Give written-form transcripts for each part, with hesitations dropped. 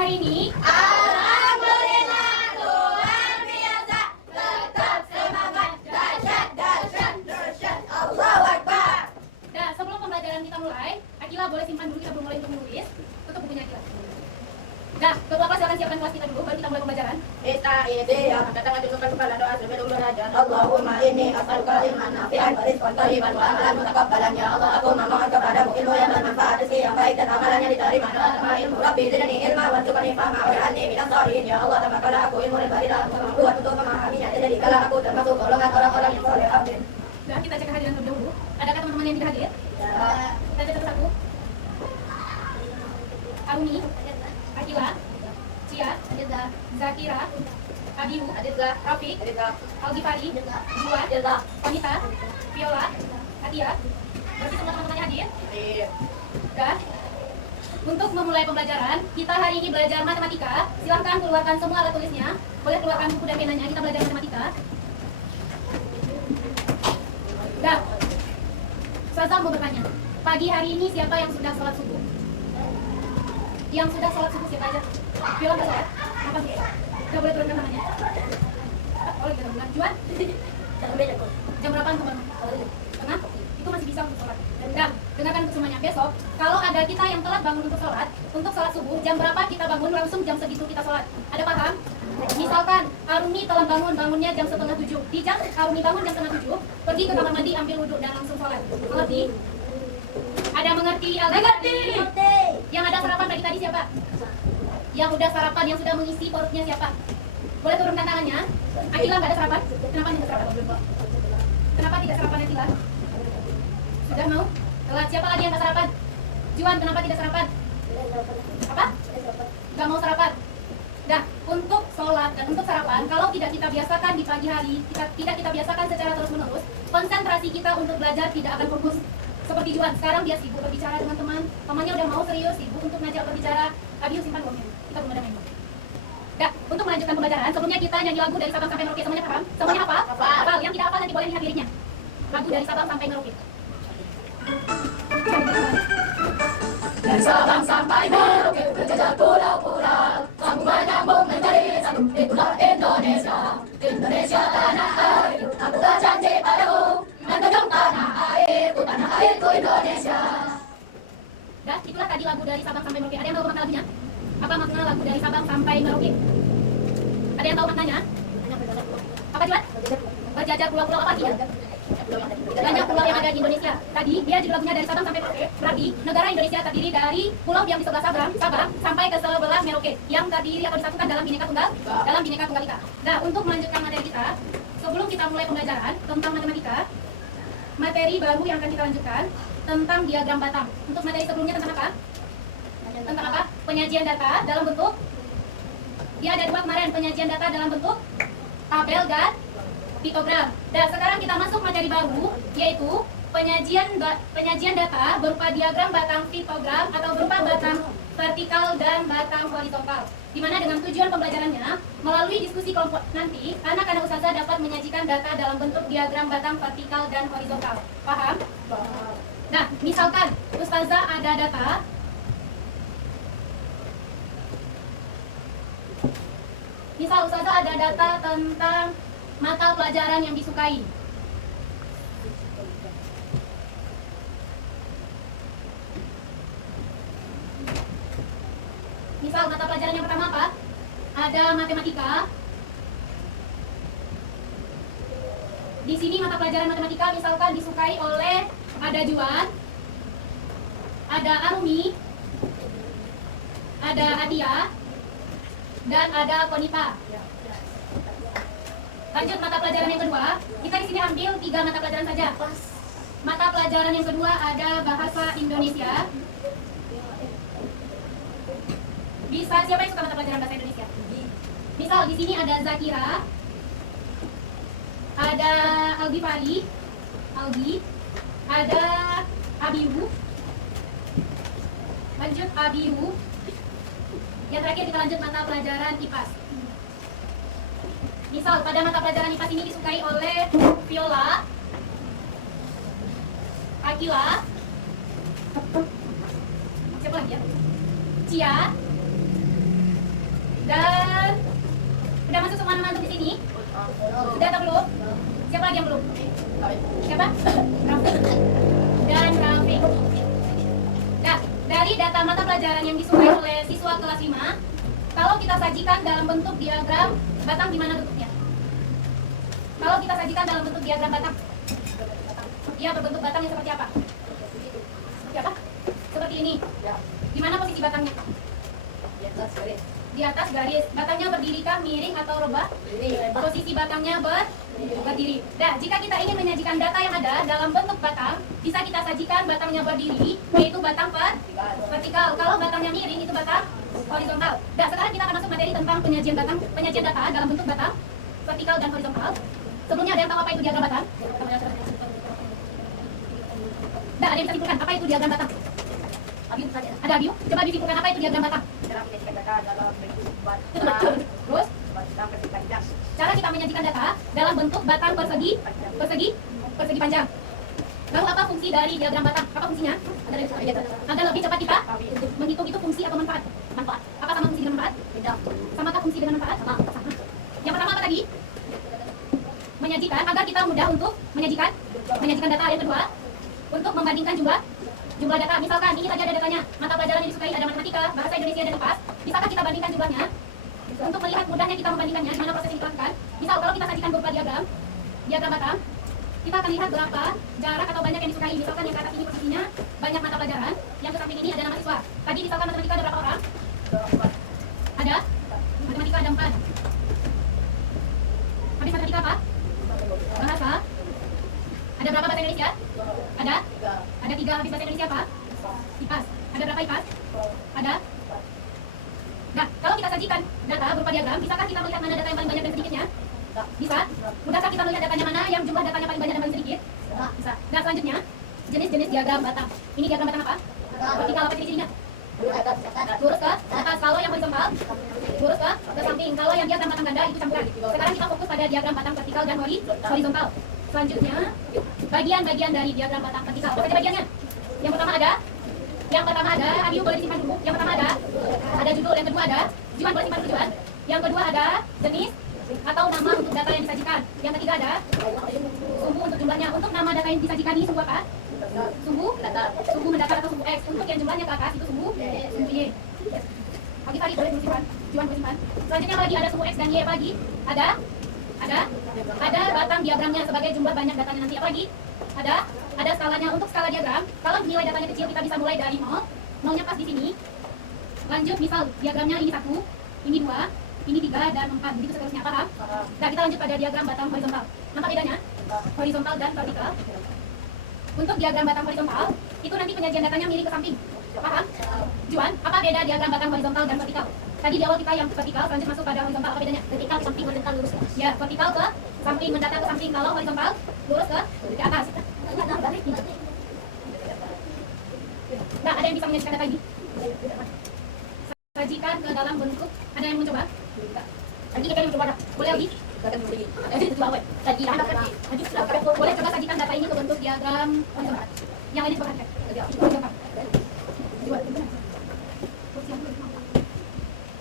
hari ini? Alhamdulillah, luar biasa. Tetap semangat. Dahsyat, dahsyat, dahsyat. Allahu Akbar. Dah, sebelum pembelajaran kita mulai, Akila boleh simpan dulu, kita belum mulai untuk menulis. Tutup bukunya Akila. Dah, ketua kelas silakan siapkan kelas kita dulu, baru kita mulai pembelajaran. Istaidiya, angkat tangan tunjukkan kepala doa sebelum belajar. Allahumma inni as'aluka ilman nafi'an wa rizqan thayyiban wa amalan mutakabbalan. Ya Allah, aku memohon kepadamu ilmu yang bermanfaat, rezeki yang baik dan amalan yang diterima. Doa tambah ilmu, Rabbi zidni ilma warzuqni fahma waj'alni minas shalihin. Ya Allah, tambahkanlah aku ilmu dan berilah aku kemampuan untuk memahaminya. Jadikanlah aku termasuk golongan orang-orang yang saleh. Amin. Dah, kita cek kehadiran terlebih dahulu. Adakah teman-teman yang tidak hadir? Ya. Kita cek satu-satu. Arumi, Akila, Cia, Zakira, Abiu, Rafiq, Al-Ghifari, Juwan, Wanita, Viola, Atia. Berarti semua teman-temannya hadir? Dah. Untuk memulai pembelajaran, kita hari ini belajar matematika. Silahkan keluarkan semua alat tulisnya. Boleh keluarkan buku dan penanya, kita belajar matematika. Dah. Ustazah mau bertanya, pagi hari ini siapa yang sudah sholat subuh? Yang sudah sholat subuh siapa aja? Viola nggak sholat? Apa sih? Nggak boleh turunkan tangannya. Oh, lagi ada bulan. Juan? Jam berapa teman? Tengah? Itu masih bisa untuk sholat. Dan dengarkan untuk semuanya. Besok, kalau ada kita yang telat bangun untuk sholat subuh, jam berapa kita bangun, langsung jam segitu kita sholat. Ada paham? Misalkan Arumi telah bangunnya jam 6:30. Di jam Arumi bangun jam 6:30, pergi ke kamar mandi, ambil wudhu dan langsung sholat. Mengerti? Ada mengerti? Mengerti. Yang ada sarapan pagi tadi siapa? Yang udah sarapan, yang sudah mengisi perutnya siapa? Boleh turunkan tangannya. Akila nggak ada sarapan? Kenapa tidak sarapan? Kenapa tidak sarapan Akila? Sudah mau? Telat. Siapa lagi yang nggak sarapan? Juan, kenapa tidak sarapan? Apa? Nggak mau sarapan? Dah, untuk sholat dan untuk sarapan, kalau tidak kita biasakan di pagi hari, tidak kita biasakan secara terus-menerus, konsentrasi kita untuk belajar tidak akan fokus. Seperti Juan, sekarang dia sibuk berbicara dengan teman, temannya udah mau serius, sibuk untuk ngajak berbicara. Abiu simpan uangnya, kita belum ada main. Dah, untuk melanjutkan pembelajaran, sebelumnya kita nyanyi lagu dari Sabang sampai Merauke. Semuanya paham? Semuanya hafal? Hafal. Yang tidak hafal nanti boleh lihat liriknya. Lagu dari Sabang sampai Merauke. Dari Sabang sampai Merauke, berjajar pulau-pulau, sambung menyambung menjadi satu. Itulah Indonesia, Indonesia tanah air. Aku berjanji padamu, menunjuk tanah airku, tanah airku Indonesia. Dah, itulah tadi lagu dari Sabang sampai Merauke. Ada yang tahu makna lagunya? Apa makna lagu dari Sabang sampai Merauke? Ada yang tahu maknanya? Apa Juan? Berjajar pulau-pulau apa dia? Banyak pulau yang ada di Indonesia. Tadi dia judul lagunya dari Sabang sampai Merauke. Berarti negara Indonesia terdiri dari pulau yang di sebelah Sabang sampai ke sebelah Merauke, yang terdiri atau disatukan dalam Bhinneka Tunggal Ika. Nah, untuk melanjutkan materi kita, sebelum kita mulai pembelajaran tentang matematika, materi baru yang akan kita lanjutkan tentang diagram batang. Untuk materi sebelumnya tentang apa? Tentang apa? Penyajian data dalam bentuk. Dia ada dua kemarin, penyajian data dalam bentuk tabel dan piktogram. Dan sekarang kita masuk materi baru, yaitu penyajian data berupa diagram batang piktogram atau berupa batang vertikal dan batang horizontal. Dimana dengan tujuan pembelajarannya, melalui diskusi kelompok nanti, anak-anak ustazah dapat menyajikan data dalam bentuk diagram batang vertikal dan horizontal. Paham? Nah, misalkan ustazah ada data. Misal ustazah ada data tentang mata pelajaran yang disukai. Misal mata pelajaran yang pertama apa? Ada matematika. Di sini mata pelajaran matematika misalkan disukai oleh ada Juan, ada Arumi, ada Adia, dan ada Konita. Lanjut mata pelajaran yang kedua, kita di sini ambil 3 mata pelajaran saja. Mata pelajaran yang kedua ada bahasa Indonesia. Bisa siapa yang suka mata pelajaran bahasa Indonesia? Misal di sini ada Zakira, ada Al-Ghifari, ada Abiu. Lanjut Abiu. Yang terakhir kita lanjut mata pelajaran IPAS. Misal pada mata pelajaran IPAS ini disukai oleh Viola, Akila, siapa lagi ya? Cia, Dan udah masuk semua nama untuk di sini? Sudah atau belum? Siapa lagi yang belum? Siapa? Rafiq dan Rafiq. Nah, dari data mata pelajaran yang disukai oleh siswa kelas 5, kalau kita sajikan dalam bentuk diagram batang, gimana bentuknya? Kalau kita sajikan dalam bentuk diagram batang, dia berbentuk batangnya seperti apa? Seperti apa? Seperti ini. Gimana posisi batangnya? Di atas garis. Batangnya berdirikah, miring atau rebah? Posisi batangnya berdiri. Nah, jika kita ingin menyajikan data yang ada dalam bentuk batang, bisa kita sajikan batangnya berdiri, yaitu batang vertikal. Kalau batangnya miring, itu batang horizontal. Nah, sekarang kita akan masuk materi tentang penyajian data dalam bentuk batang vertikal dan horizontal. Sebelumnya ada yang tahu apa itu diagram batang? Nah, ada yang bisa simpulkan apa itu diagram batang? Ada Abiu? Coba Abiu simpulkan apa itu diagram batang? Terus? Cara kita menyajikan data dalam bentuk batang persegi panjang. Lalu apa fungsi dari diagram batang? Apa fungsinya? Agar lebih cepat kita menghitung itu fungsi atau manfaat? Manfaat. Apa sama fungsi dengan manfaat? Samakah fungsi dengan manfaat? Sama. Yang pertama apa tadi? Menyajikan, agar kita mudah untuk menyajikan data. Yang kedua, untuk membandingkan jumlah data. Misalkan ini tadi ada datanya, mata pelajaran yang disukai ada matematika, bahasa Indonesia dan IPAS. Bisakah kita bandingkan jumlahnya? Untuk melihat mudahnya kita membandingkannya, gimana proses yang dilakukan? Misal kalau kita sajikan berupa diagram batang, kita akan lihat berapa jarak atau banyak yang disukai. Misalkan yang ke atas ini posisinya banyak mata pelajaran, yang ke samping ini ada nama siswa. Tadi misalkan matematika ada berapa orang? Ada? Matematika ada 4. Habis matematika apa? Bahasa. Ada berapa bahasa Indonesia? Ada? Ada 3. Habis bahasa Indonesia apa? IPAS. Ada berapa IPAS? Ada? Nah, kalau kita sajikan data berupa diagram, bisakah kita melihat mana data yang paling banyak dan sedikitnya? Bisa. Mudahkah kita melihat datanya mana yang jumlah datanya paling banyak dan paling sedikit? Bisa. Nah, selanjutnya, jenis-jenis diagram batang. Ini diagram batang apa? Vertikal. Apa ciri-cirinya? Lurus ke atas. Kalau yang horizontal, lurus ke samping. Kalau yang diagram batang ganda, itu campuran. Sekarang kita fokus pada diagram batang vertikal dan horizontal. Selanjutnya, bagian-bagian dari diagram batang vertikal. Apa saja bagiannya? Yang pertama ada, Abiu boleh disimpan dulu. Yang pertama ada judul. Yang kedua ada, Juan boleh simpan dulu Juan. Yang kedua ada jenis atau nama untuk data yang disajikan. Yang ketiga ada sumbu untuk jumlahnya. Untuk nama data yang disajikan ini sumbu apa? Sumbu mendatar atau sumbu X. Untuk yang jumlahnya ke atas itu sumbu Y. Pagi boleh disimpan. Juan boleh simpan. Selanjutnya lagi ada sumbu X dan Y. Apa lagi? Ada batang diagramnya sebagai jumlah banyak datanya nanti. Apa lagi? Ada skalanya. Untuk skala diagram, kalau nilai datanya kecil kita bisa mulai dari 0. 0-nya pas di sini. Lanjut, misal diagramnya ini 1, ini 2, ini 3 dan 4. Begitu seterusnya. Paham? Nah, kita lanjut pada diagram batang horizontal. Nampak bedanya? Horizontal dan vertikal. Untuk diagram batang horizontal, itu nanti penyajian datanya miring ke samping. Paham? Juan, apa beda diagram batang horizontal dan vertikal? Tadi di awal kita yang vertikal, lanjut masuk pada horizontal. Apa bedanya? Vertikal ke samping, horizontal lurus. Ya, vertikal ke samping, mendatar ke samping. Kalau horizontal, lurus ke atas. Nah, ada yang bisa menyajikan data ini? Sajikan ke dalam bentuk. Ada yang mencoba? Lagi kita yang mencoba. Boleh lagi? Boleh coba sajikan data ini ke bentuk diagram horizontal. Yang lainnya coba horizontal.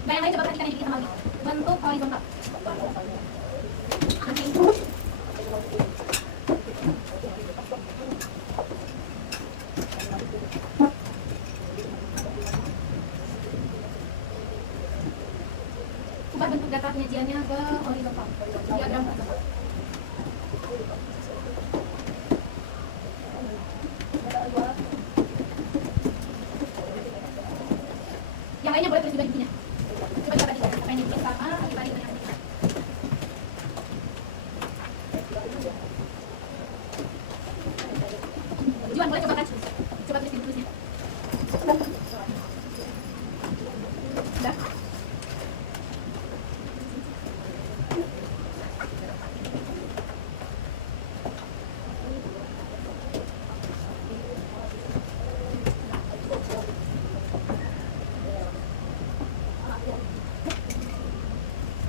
Nah, yang lain coba perhatikan ini kita lagi. Bentuk horizontal. Ubah bentuk data penyajiannya ke horizontal. Diagram horizontal. Yang lainnya boleh terus juga dibikinnya. Coba kita bandingkan apa yang dibikin sama dibanding dengan yang dibikin. Juan boleh coba kan? Coba tulis di tulisnya. Sudah.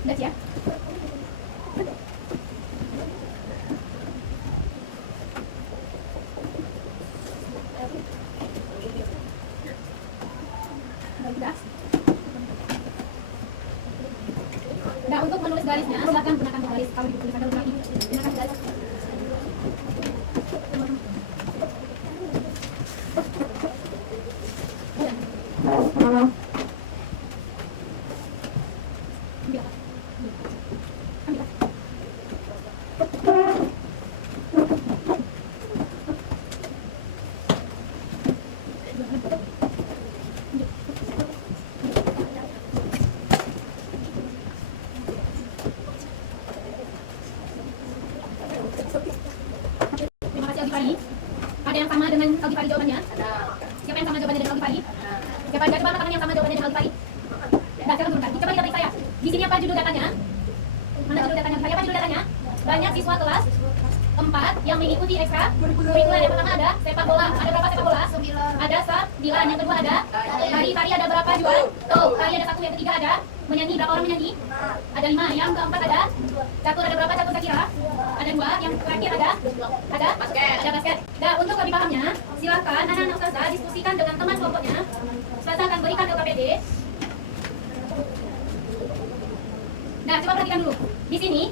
Udah ya? Udah. Nah, untuk menulis garisnya, silakan gunakan garis. Kalau di buku pada rumah ini, gunakan garis. Ambil. Ambil. Terima kasih Aldi Fari. Ada yang sama dengan Aldi Fari jawabannya? Siapa yang sama jawabannya dengan Aldi Fari? Siapa ada coba tangan yang sama jawabannya dengan Aldi Fari? Nah, sekarang turunkan. Coba lihat dari saya. Di sini apa judul datanya? Mana judul datanya? Saya apa judul datanya? Banyak siswa kelas 4 yang mengikuti ekstra kurikuler. Yang pertama ada sepak bola. Ada berapa sepak bola? 9. Ada 9. Yang kedua ada tari ada berapa juga? Tuh, tari ada 1. Yang ketiga ada menyanyi. Berapa orang menyanyi? Ada 5. Yang keempat ada catur. Ada berapa catur kira? Ada 2. Yang terakhir ada basket. Ada basket. Nah, untuk lebih pahamnya, silakan anak-anak ustazah diskusikan dengan teman kelompoknya. Ustazah akan berikan LKPD. Nah, coba perhatikan dulu. Di sini,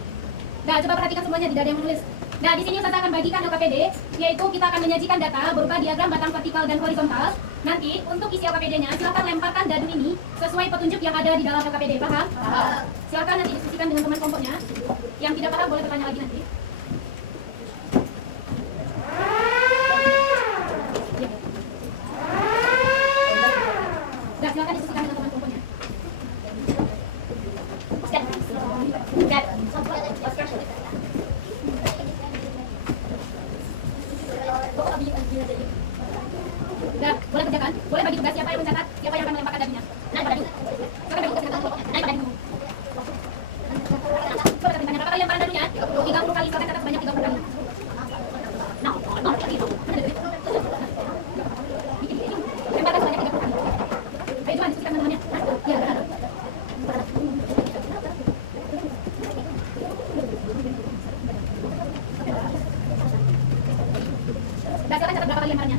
nah coba perhatikan semuanya, tidak ada yang menulis. Nah, di sini Ustazah akan bagikan LKPD, yaitu kita akan menyajikan data berupa diagram batang vertikal dan horizontal. Nanti, untuk isi LKPD-nya, silakan lemparkan dadu ini sesuai petunjuk yang ada di dalam LKPD. Paham? Silakan nanti diskusikan dengan teman kelompoknya. Yang tidak paham boleh bertanya lagi nanti. Nah, silakan diskusikan dengan teman kelompoknya. Dan boleh kerjakan, boleh bagi tugas siapa yang mencatat, siapa yang akan melemparkan dadunya. Naik pada dadu. Silakan bagi tugas dengan kelompoknya. Naik pada dadu. Coba kita tanya berapa kali lemparan dadunya? 30 kali, silakan catat sebanyak 30 kali. Nah, lemparkan sebanyak 30 kali. Ayo coba diskusikan dengan temannya. Iya, benar. Nah, silakan catat berapa kali lemparannya.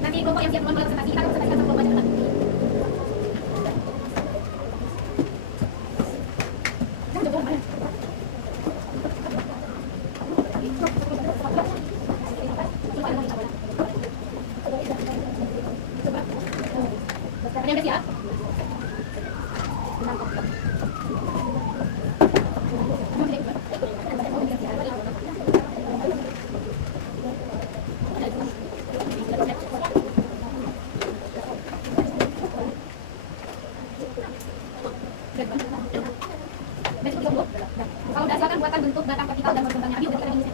Nanti kelompok yang siap melakukan presentasi, kita akan presentasikan satu kelompok aja. Jangan jauh mana. Ada yang udah siap? Kalau udah silakan buatkan bentuk batang vertikal dan horizontalnya. Ayo berarti ada di sini.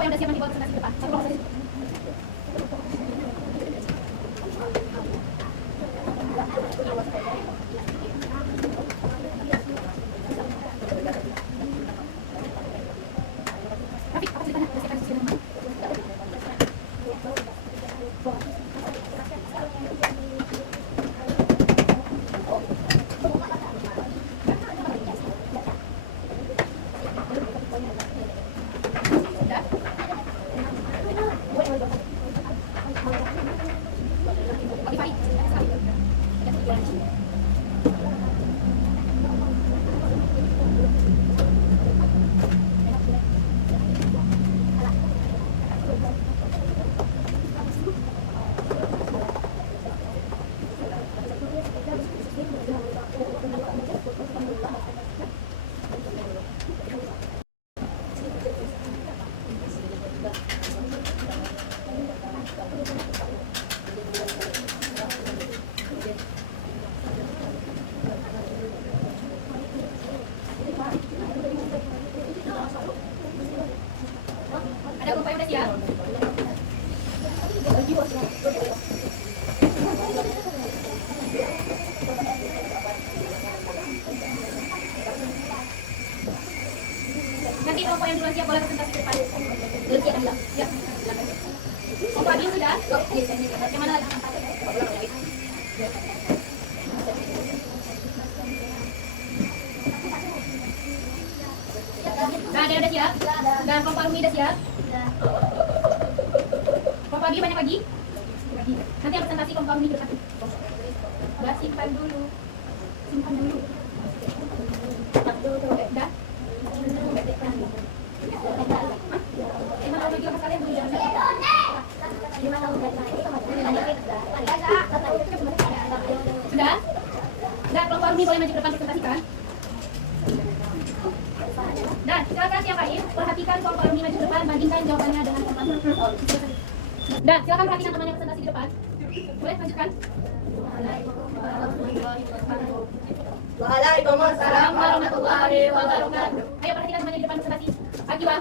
kelompok yang udah siap nanti bawa presentasi ke depan. Satu kelompok saja. Rafiq, apa ceritanya? Udah siapkan diskusi dengan Mama? Udah? Bagi Farid. Ada kelompok yang udah siap? Nanti kelompok yang duluan siap boleh presentasi ke depan. Belum siap bilang. Ya. Kelompok Adi sudah? Yang mana lagi? Nah, ada udah siap? Dan kelompok alumni udah siap? Kelompok Adi banyak lagi? Lagi. Nanti yang presentasi kelompok alumni ke depan. Udah, simpan dulu. Simpan dulu. Udah? Emang kalau lagi lepas kalian belum jalan? Sudah? Sudah, kelompok alumni boleh maju ke depan presentasikan. Dan silakan siap lain, perhatikan kelompok alumni maju ke depan, bandingkan jawabannya dengan kelompok alumni. Dan silakan perhatikan temannya presentasi di depan. Boleh lanjutkan? Waalaikumsalam warahmatullahi wabarakatuh. Ayo perhatikan temannya di depan presentasi. Akiba.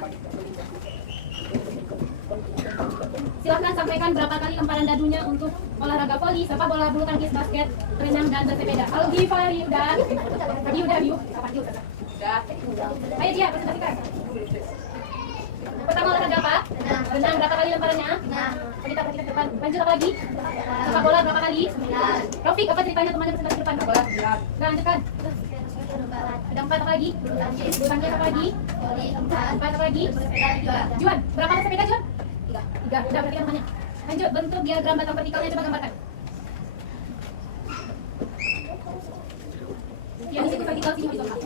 Silakan sampaikan berapa kali lemparan dadunya untuk olahraga voli, sepak bola, bulu tangkis, basket, renang, dan bersepeda. Kalau Gifari udah, Adi udah, Biu. Udah. Ayo dia presentasikan. Pertama olahraga apa? Renang. Berapa kali lemparannya? Kita perhatikan ke depan. Lanjut apa lagi? Sepak bola berapa kali? Rafiq, apa ceritanya temannya presentasi ke depan? Bola. Lanjutkan. Ada 4 apa lagi? Bulu tangkis apa lagi? 4 apa lagi? Juan, berapa kali sepeda Juan? 3. Udah perhatikan temannya. Lanjut, bentuk diagram batang vertikalnya coba gambarkan. Yang di situ vertikal, sini horizontal.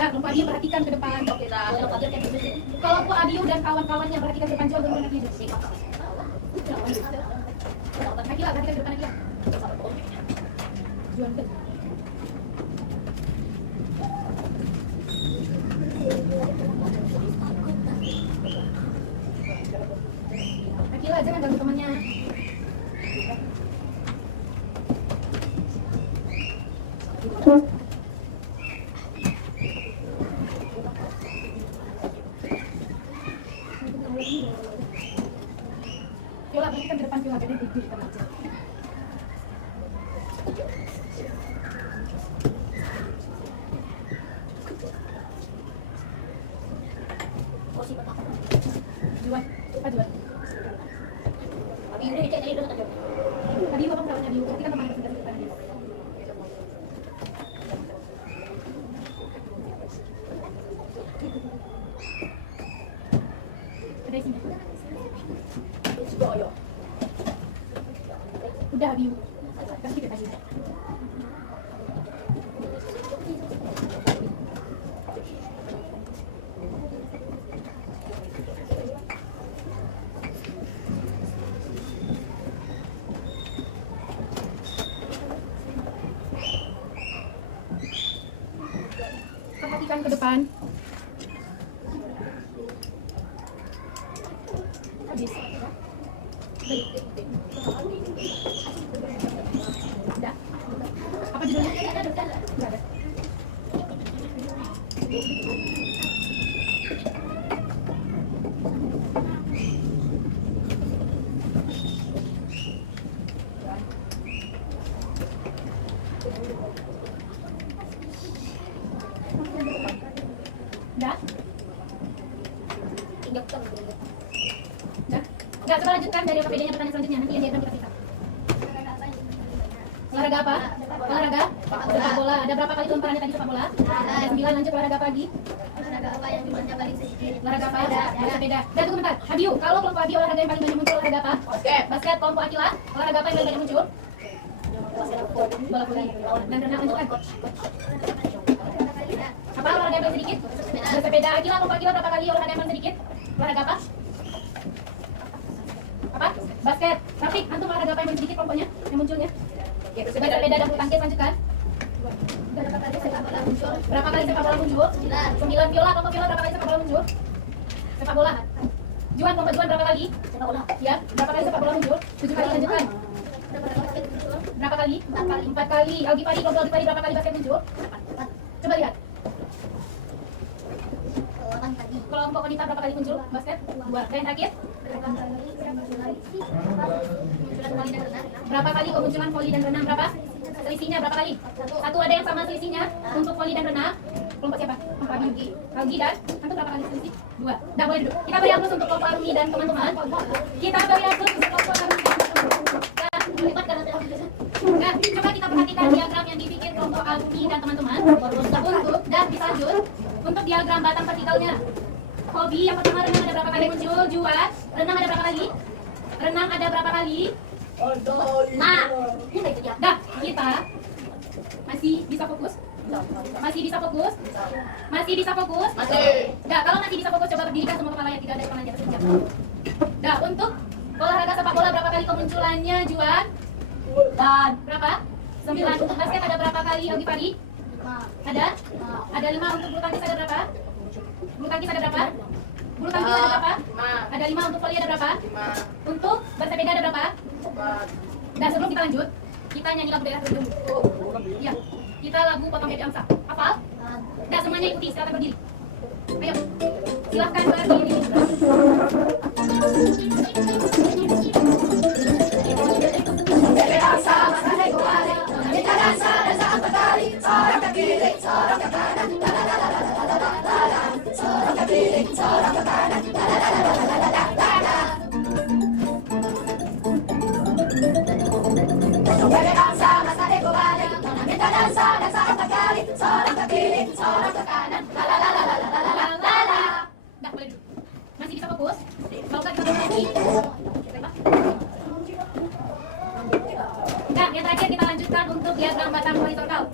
Nah, kelompok Adiu perhatikan ke depan. Kelompok Adiu dan kawan-kawannya perhatikan ke depan jauh dari Adiu. Akila, perhatikan ke depan Akila. Juan ke. Akila, jangan ganggu temannya. Viola, perhatikan ke depan Viola, jadi di depan aja. Juan, apa Juan? Tadi bapak kawannya Abiu, perhatikan temannya presentasi ke depan Abiu. Ada di sini. Udah Abiu. Kasih kita lagi. Perhatikan ke depan. habis. Udah. Apa judulnya? Nggak ada. Udah? Udah? Nggak, coba lanjutkan dari KPD-nya pertanyaan selanjutnya. Nanti yang diagram kita pisah. Olahraga apa? Olahraga? Sepak bola. Ada berapa kali lemparannya tadi sepak bola? Ada 9. Lanjut olahraga pagi. Olahraga apa yang jumlahnya paling sedikit? Olahraga apa? Bersepeda. Dan tunggu bentar. Habiu, kalau kelompok Abi olahraga yang paling banyak muncul olahraga apa? Basket. Kelompok Akila olahraga apa yang paling banyak muncul? Bola voli. Dan renang, lanjutkan. Apa olahraga yang paling sedikit? Bersepeda. Akila, kelompok Akila berapa kali olahraga yang paling sedikit? Olahraga apa? Apa? Basket. Rafiq, antum olahraga apa yang paling sedikit kelompoknya yang munculnya? Bersepeda dan bulu tangkis, lanjutkan. Berapa kali sepak bola muncul? Berapa kali sepak bola muncul? 9. Viola, kelompok Viola berapa kali sepak bola muncul? Sepak bola. Juan, kelompok Juan berapa kali? Sepak bola. Ya, berapa kali sepak bola muncul? 7 kali, lanjutkan. Berapa kali basket muncul? Berapa kali? 4 kali. 4 kali. Algifari, kelompok Algifari berapa kali basket muncul? 4. Coba lihat. 8 kali. Kelompok wanita berapa kali muncul basket? 2. Dan terakhir? Berapa kali kemunculan voli dan renang? Berapa kali kemunculan voli dan renang? Berapa? Selisihnya berapa kali? 1. Ada yang sama selisihnya untuk voli dan renang? Kelompok siapa? Kelompok Algi. Algi dan antum berapa kali selisih? 2. Dah, boleh duduk. Kita beri aplaus untuk kelompok Algi dan teman-teman. Kita beri aplaus untuk kelompok Algi. Nah, coba kita perhatikan diagram yang dibikin kelompok Algi dan teman-teman. Untuk dan dilanjut untuk diagram batang vertikalnya. Hobi yang pertama, renang ada berapa kali muncul? Juan, renang ada berapa kali? Renang ada berapa kali? Ini itu dia. Dah, kita masih bisa fokus? Masih bisa fokus? Masih bisa fokus? Masih. Dah, kalau masih bisa fokus, coba berdirikan semua kepalanya, tidak ada kepalanya bersedia. Dah, untuk olahraga sepak bola berapa kali kemunculannya, Juan? Dan Berapa? 9. Untuk basket ada berapa kali, Algifari? Ada? Ada 5. Untuk bulu tangkis ada berapa? Bulu tangkis ada berapa? Bulu tangkis ada berapa? Ada 5. Untuk voli ada berapa? Untuk bersepeda ada berapa? Dan sebelum kita lanjut, kita nyanyi lagu daerah tertentu. Iya, kita lagu Potong Bebek Angsa. Hafal? Dan semuanya ikuti, silakan berdiri. Ayo, silahkan berdiri. bebek angsa masa naik kembali. Kita dansa dansa empat kali. Sorong ke kiri, sorong ke kanan. La la la la la la la la la la. Sorong ke kiri, sorong ke kanan. La la la la la la la la la. Potong bebek angsa masa naik kembali. Kita dansa dansa empat kali. Sorong ke kiri, sorong ke kanan. La la la la la la la la la. Dah, boleh duduk. Masih bisa fokus? Maukah kita berhenti? Nah, yang terakhir kita lanjutkan untuk diagram batang horizontal.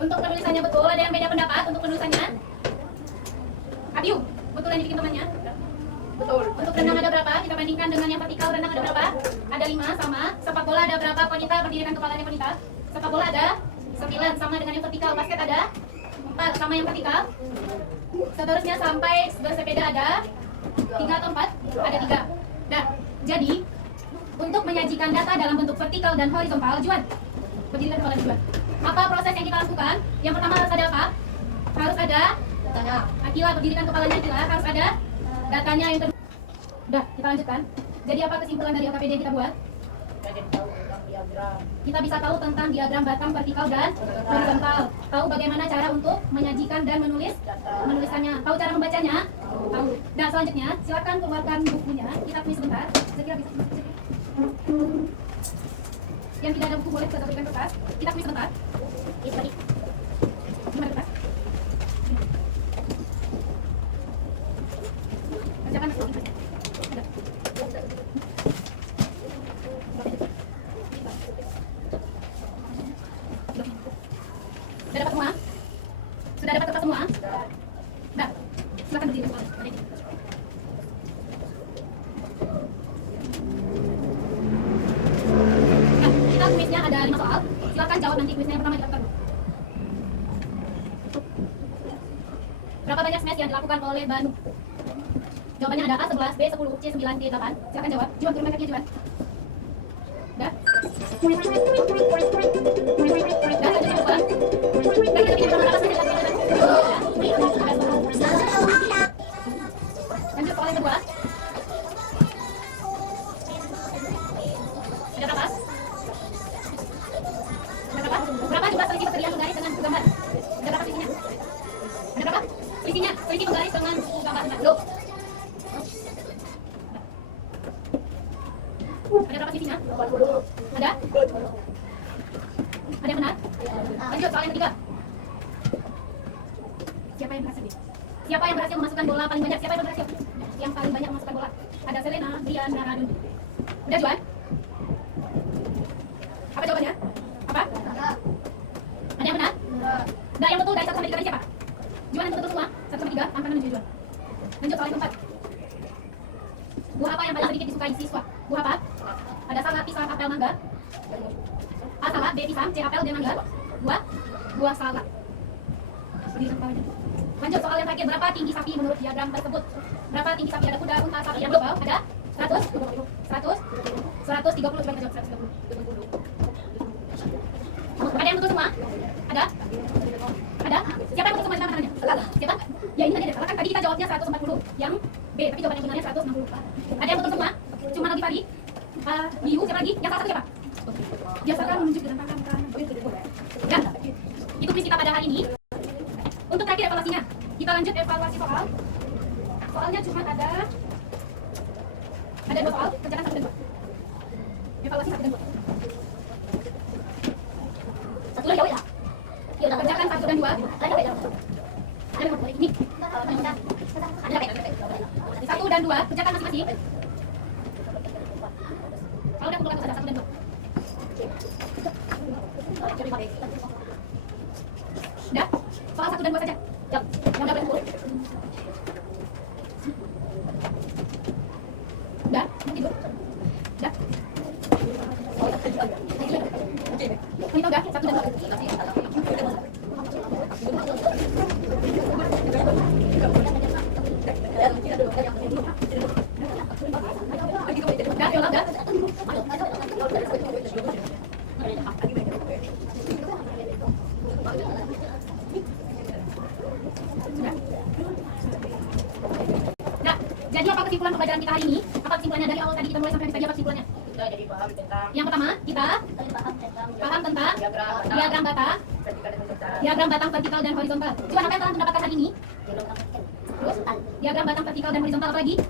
Untuk penulisannya betul, ada yang beda pendapat untuk penulisannya? Abiu, betul yang dibikin temannya? Betul. Untuk renang ada berapa? Kita bandingkan dengan yang vertikal, renang ada berapa? Ada 5, sama. Sepak bola ada berapa? Wanita, berdirikan kepalanya wanita. Sepak bola ada 9, sama dengan yang vertikal. Basket ada 4, sama yang vertikal. Seterusnya sampai bersepeda ada 3 atau 4? Ada 3. Nah, jadi untuk menyajikan data dalam bentuk vertikal dan horizontal, Juan, berdirikan kepala Juan. Apa proses yang kita lakukan? Yang pertama harus ada apa? Harus ada Tanya. Akila, berdirikan kepalanya Akila, harus ada datanya yang kedua. Udah, kita lanjutkan. Jadi apa kesimpulan dari LKPD yang kita buat? Kita bisa tahu tentang diagram batang vertikal dan horizontal. Tahu bagaimana cara untuk menyajikan dan menulisannya. Tahu cara membacanya? Tahu. Dan selanjutnya, silakan keluarkan bukunya. Kita tulis sebentar. Sekira bisa. Yang tidak ada buku boleh kita satukan kertas. Kita tulis sebentar. Gimana kertas? Bacakan aku. Udah. Sudah dapat semua? Sudah dapat kertas semua? Dah. Silakan berdiri. Nah, kita kuisnya ada 5 soal. Silakan jawab nanti kuisnya yang pertama dilakukan dulu. Berapa banyak smash yang dilakukan oleh Banu? Jawabannya ada A 11, B 10, C 9, D 8. Silakan jawab. Juan turunkan kakinya Juan. Udah? Udah, lanjut yang kedua. Udah, kita pindah ke atas aja. Lanjut soal yang kedua. Ada berapa? Ada berapa? Berapa jumlah selisih pekerjaan menggaris dengan buku gambar? Ada berapa selisihnya? Ada berapa? Selisihnya, selisih menggaris dengan buku gambar. Loh. Ada berapa selisihnya? Ada? Ada yang benar? Lanjut soal yang ketiga. Siapa yang berhasil? Siapa yang berhasil memasukkan bola paling banyak? Siapa yang berhasil? Yang paling banyak memasukkan bola. Ada Selena, Brian, dan Radun. Udah Juan? Apa jawabannya? Apa? Ada yang benar? Nah, yang betul dari 1 sampai 3 tadi siapa? Juan yang betul semua? 1 sampai 3, angka menuju Juan. Lanjut soal yang keempat. Buah apa yang paling sedikit disukai siswa? Buah apa? Ada salad, pisang, apel, mangga. A salad, B pisang, C apel, D mangga. Buah salad. Lanjut soal yang terakhir, berapa tinggi sapi menurut diagram tersebut? Berapa tinggi sapi? Ada kuda, unta, sapi, yang global? Ada 100, 130, coba kita jawab 130. Ada yang betul semua? Ada? Ada? Siapa yang betul semua? Siapa namanya? Siapa? Ya ini tadi ada salah kan? Tadi kita jawabnya 140. Yang B, tapi jawaban yang benarnya 160. Ada yang betul semua? Cuma lagi Fadi. Diu, siapa lagi? Yang salah satu siapa? Biasakan menunjuk dengan tangan kanan. Ya, itu kuis kita pada hari ini. Untuk terakhir evaluasinya, kita lanjut evaluasi soal. Soalnya cuma ada 2 soal, kerjakan 1 dan 2. Evaluasi 1 dan 2. Satu lagi ya? Kerjakan 1 dan 2. Ada ini. 1 dan 2, kerjakan masing-masing. Kalau udah kumpulkan saja 1 dan 2. Udah? Soal 1 dan 2 saja. Yang udah boleh kumpul. Udah? Tidur? Udah? Ini udah? 1 dan 2. Udah? Yola, udah? Nah, jadi apa kesimpulan pembelajaran kita hari ini? Apa kesimpulannya dari awal tadi kita mulai sampai tadi apa kesimpulannya? Kita jadi paham tentang Yang pertama, kita paham tentang diagram batang vertikal dan horizontal. Juan, apa yang telah mendapatkan hari ini? Terus, diagram batang vertikal dan horizontal apa lagi?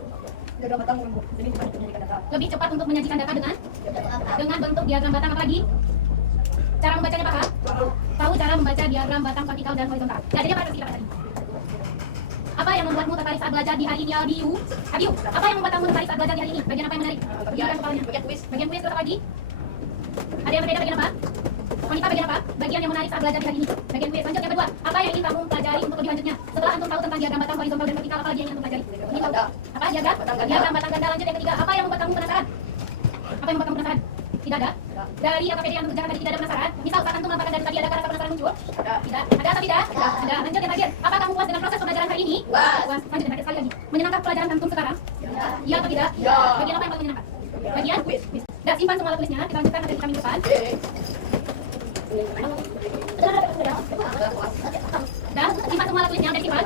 diagram batang jadi menjadikan data. Lebih cepat untuk menyajikan data dengan bentuk diagram batang apa lagi? Cara membacanya apa? Tahu cara membaca diagram batang vertikal dan horizontal. Nah, jadi apa yang kita tadi? Apa yang membuatmu tertarik saat belajar di hari ini, Abiu? Abiu, apa yang membuatmu tertarik saat belajar di hari ini? Bagian apa yang menarik? Bagian kuis. Bagian kuis terus apa lagi? Ada yang berbeda bagian apa? Wanita bagian apa? Bagian yang menarik saat belajar di hari ini. Bagian kuis. Lanjut yang kedua. Apa yang ingin kamu pelajari untuk lebih lanjutnya? Setelah antum tahu tentang diagram batang horizontal dan vertikal, apa lagi yang ingin antum pelajari? Ini tahu. Apa? Diagram batang ganda. Lanjut yang ketiga. Apa yang membuat kamu penasaran? Apa yang membuat kamu penasaran? Tidak ada. Dari AKPD yang kerjakan tadi tidak ada penasaran. Misal saat antum melakukan dari tadi ada rasa penasaran muncul? Tidak. Ada atau tidak? Ada. Lanjut yang terakhir. Apa kamu puas dengan proses pembelajaran hari ini? Puas. Lanjut yang terakhir sekali lagi. Menyenangkan pelajaran antum sekarang? Iya atau tidak? Bagian apa yang paling menyenangkan? Bagian kuis. Dah, simpan semua tulisnya. Kita lanjutkan materi kita minggu depan. Dah, simpan semua tulisnya. Udah simpan.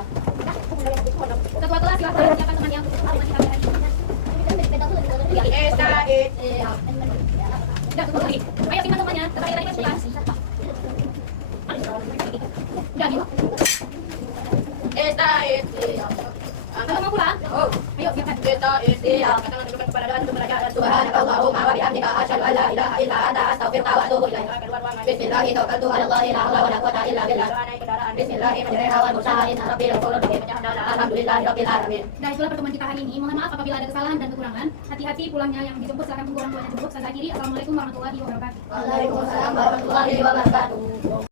Ketua kelas silakan siapa teman yang Udah, tunggu lagi. Ayo simpan semuanya. Terakhir tadi simpan. Udah, yuk. Atau mau pulang? Ayo, siapkan. Subhanakallahumma wa bihamdika asyhadu an la ilaha illa anta astaghfiruka wa atubu ilaik. Bismillah tawakkaltu 'ala Allah la haula wa la quwwata illa billah. Bismillah majriha wa mursaha inna rabbi ghafurur rahim. Alhamdulillahi rabbil alamin. Nah, itulah pertemuan kita hari ini. Mohon maaf apabila ada kesalahan dan kekurangan. Hati-hati pulangnya yang dijemput, silakan tunggu orang tuanya jemput. Saya akhiri. Assalamualaikum warahmatullahi wabarakatuh. Waalaikumsalam warahmatullahi wabarakatuh.